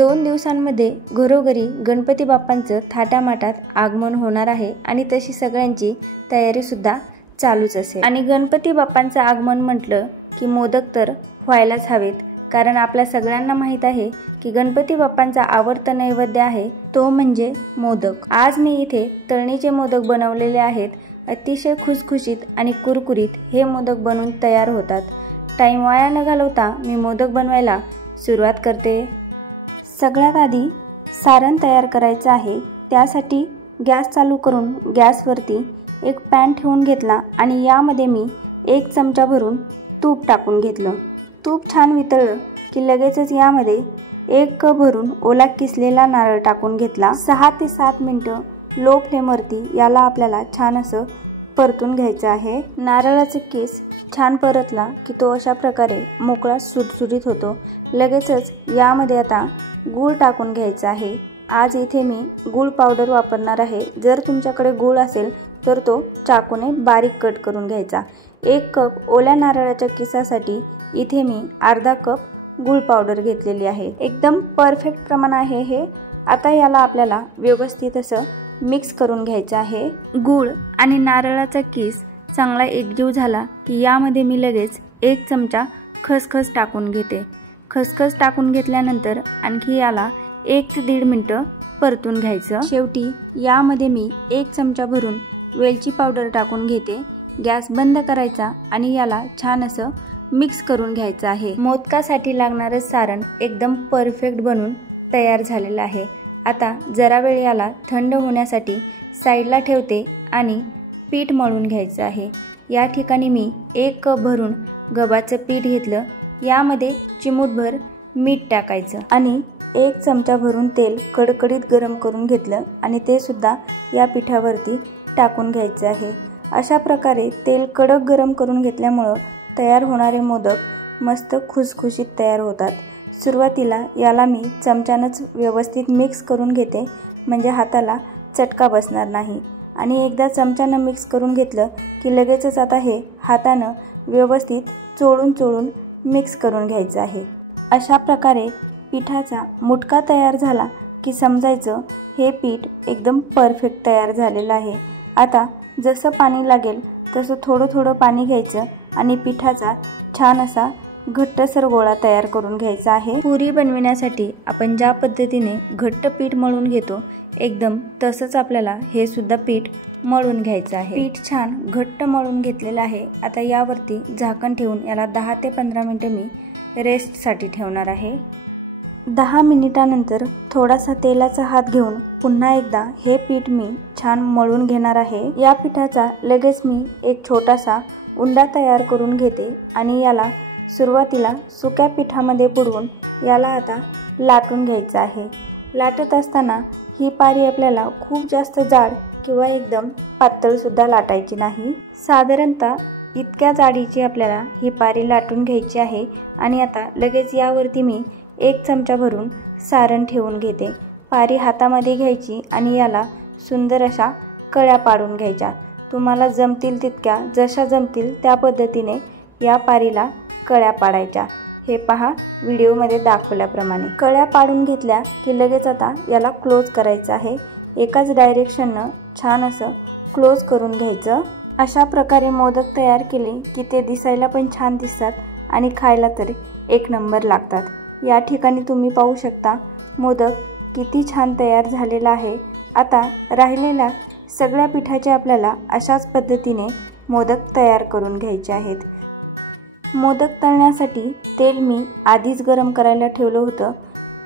2 दिवसांमध्ये घरोघरी गणपती बाप्पांचं थाटामाटात आगमन होणार आहे आणि तशी सगळ्यांची तयारी सुद्धा चालूच असेल। आणि गणपती बाप्पांचं आगमन म्हटलं की मोदक तर व्हायलाच हवेत, कारण आपल्या सगळ्यांना माहित आहे की गणपती बाप्पांचा आवडता नैवेद्य आहे तो म्हणजे मोदक। आज मी इथे तळणीचे मोदक बनवलेले आहेत। अतिशय खुसखुशीत आणि कुरकुरीत हे मोदक बनून तयार होतात। टाइम वाया न घालवता मी मोदक बनवायला सुरुवात करते। सगळ्यात आधी सारण तयार करायचं आहे। त्यासाठी गॅस चालू करून गॅसवरती एक पॅन ठेवून घेतला आणि यामध्ये मी 1 चमचा भरून तूप टाकून घेतलं। तूप छान वितळलं की लगेचच यामध्ये 1 कप भरून ओला किसलेला नारळ टाकून घेतला। 6 ते 7 मिनिटं लो फ्लेमवरती याला आपल्याला छान असं परतून घ्यायचं आहे। नारळाचा किस छान परतला की तो अशा प्रकारे मोकळा सुटसुटीत होतो। लगेचच यामध्ये आता गूळ टाकून घ्यायचा आहे। आज इथे मी गूळ पावडर वापरणार आहे। जर तुमच्याकडे गूळ असेल तर तो चाकूने बारीक कट करून घ्यायचा। 1 कप ओल्या नारळाच्या किसासाठी इथे मी अर्धा कप गूळ पावडर घेतलेली आहे। एकदम परफेक्ट प्रमाण आहे हे। आता याला आपल्याला व्यवस्थित असं मिक्स करून घ्यायचं आहे। गूळ आणि नारळाचा किस चांगला एकजीव झाला की यामध्ये मी लगेच 1 चमचा खसखस टाकून घेते। खसखस टाकून घेतल्यानंतर आणखी याला 1 ते 1.5 मिनिटं परतून घ्यायचं। शेवटी यामध्ये मी 1 चमचा भरून वेलची पावडर टाकून घेते। गॅस बंद करायचा आणि याला छान असं मिक्स करून घ्यायचं आहे। मोदकासाठी लागणारं सारण एकदम परफेक्ट बनून तयार झालेलं आहे। आता जरा वेळ याला थंड होण्यासाठी साईडला ठेवते आणि पीठ मळून घ्यायचं आहे। या ठिकाणी मी 1 कप भरून गव्हाचं पीठ घेतलं। यामध्ये चिमूटभर मीठ टाकायचं आणि 1 चमचा भरून तेल कडकडीत गरम करून घेतलं आणि ते सुद्धा या पिठावरती टाकून घ्यायचं आहे। अशा प्रकारे तेल कडक गरम करून घेतल्यामुळं तयार होणारे मोदक मस्त खुसखुशीत तयार होतात। सुरुवातीला याला मी चमच्यानंच व्यवस्थित मिक्स करून घेते, म्हणजे हाताला चटका बसणार नाही। आणि एकदा चमच्यानं मिक्स करून घेतलं की लगेचच आता हे हातानं व्यवस्थित चोळून मिक्स करून घ्यायचं आहे। अशा प्रकारे पिठाचा मुटका तयार झाला की समजायचं हे पीठ एकदम परफेक्ट तयार झालेलं आहे। आता जसं पाणी लागेल तसं थोडं पाणी घ्यायचं आणि पिठाचा छान असा घट्टसर गोळा तयार करून घ्यायचा आहे। पुरी बनविण्यासाठी आपण ज्या पद्धतीने घट्ट पीठ मळून घेतो एकदम तसंच आपल्याला हे सुद्धा पीठ मळून घ्यायचं आहे। पीठ छान घट्ट मळून घेतलेलं आहे। आता यावरती झाकण ठेवून याला 10 ते 15 मिनिटं मी रेस्टसाठी ठेवणार आहे। 10 मिनिटानंतर थोडासा तेलाचा हात घेऊन पुन्हा एकदा हे पीठ मी छान मळून घेणार आहे। या पिठाचा लगेच मी एक छोटासा उंडा तयार करून घेते आणि याला सुरुवातीला सुक्या पिठामध्ये बुडवून याला आता लाटून घ्यायचं आहे। लाटत असताना ही पारी आपल्याला खूप जास्त जाड किंवा एकदम पातळ सुद्धा लाटायची नाही। साधारणतः इतक्या जाडीची आपल्याला ही पारी लाटून घ्यायची आहे। आणि आता लगेच यावरती मी 1 चमचा भरून सारण ठेवून घेते। पारी हातामध्ये घ्यायची आणि याला सुंदर अशा कळ्या पाडून घ्यायच्या। तुम्हाला जमतील तितक्या, जशा जमतील त्या पद्धतीने या पारीला कळ्या पाडायच्या। हे पहा व्हिडिओमध्ये दाखवल्याप्रमाणे। कळ्या पाडून घेतल्या की लगेच आता याला क्लोज करायचं आहे। एकाच डायरेक्शननं छान असं क्लोज करून घ्यायचं। अशा प्रकारे मोदक तयार केले की ते दिसायला पण छान दिसतात आणि खायला तरी 1 नंबर लागतात। या ठिकाणी तुम्ही पाहू शकता मोदक किती छान तयार झालेला आहे। आता राहिलेल्या सगळ्या पिठाचे आपल्याला अशाच पद्धतीने मोदक तयार करून घ्यायचे आहेत। मोदक तळण्यासाठी तेल मी आधीच गरम करायला ठेवलं होतं।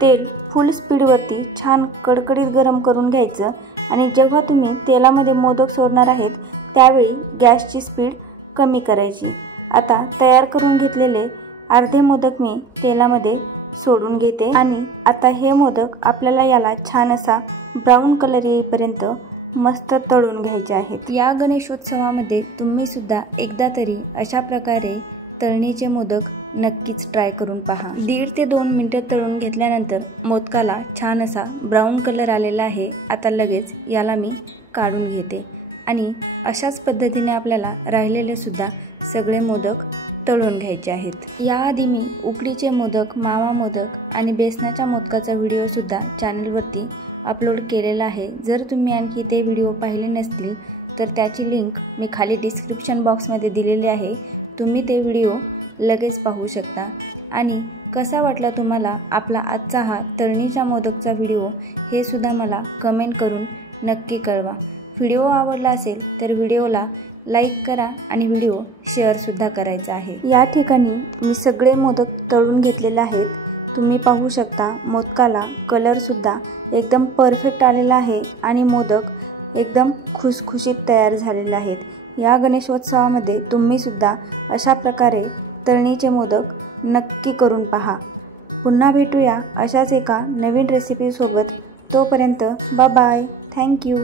तेल फुल स्पीडवरती छान कडकडीत गरम करून घ्यायचं आणि जेव्हा तुम्ही तेलामध्ये मोदक सोडणार आहेत त्यावेळी गॅसची स्पीड कमी करायची। आता तयार करून घेतलेले अर्धे मोदक मी तेलामध्ये सोडून घेते आणि आता हे मोदक आपल्याला याला छान असा ब्राऊन कलर येईपर्यंत मस्त तळून घ्यायचे आहेत। या गणेशोत्सवामध्ये तुम्ही सुद्धा एकदा तरी अशा प्रकारे तळणीचे मोदक नक्कीच ट्राय करून पहा। 1.5 ते 2 मिनिटं तळून घेतल्यानंतर मोदकाला छान असा ब्राऊन कलर आलेला आहे। आता लगेच याला मी काढून घेते आणि अशाच पद्धतीने आपल्याला राहिलेले सुद्धा सगळे मोदक तळून घ्यायचे आहेत। याआधी मी उकडीचे मोदक, मावा मोदक आणि बेसनाच्या मोदकाचा व्हिडिओसुद्धा चॅनलवरती अपलोड केलेला आहे। जर तुम्ही आणखी ते व्हिडिओ पाहिले नसतील तर त्याची लिंक मी खाली डिस्क्रिप्शन बॉक्समध्ये दिलेली आहे, तुम्ही ते व्हिडिओ लगेच पाहू शकता। आणि कसा वाटला तुम्हाला आपला आजचा हा तळणीच्या मोदकचा व्हिडिओ हे सुद्धा मला कमेंट करून नक्की कळवा। व्हिडिओ आवडला असेल तर व्हिडिओला लाईक करा आणि व्हिडिओ शेअरसुद्धा करायचा आहे। या ठिकाणी मी सगळे मोदक तळून घेतलेले आहेत। तुम्ही पाहू शकता मोदकाला कलरसुद्धा एकदम परफेक्ट आलेला आहे आणि मोदक एकदम खुसखुशीत तयार झालेले आहेत। या गणेशोत्सवामध्ये तुम्हीसुद्धा अशा प्रकारे तळणीचे मोदक नक्की करून पहा। पुन्हा भेटूया अशाच एका नवीन रेसिपीसोबत। तोपर्यंत बाय बाय, थँक्यू।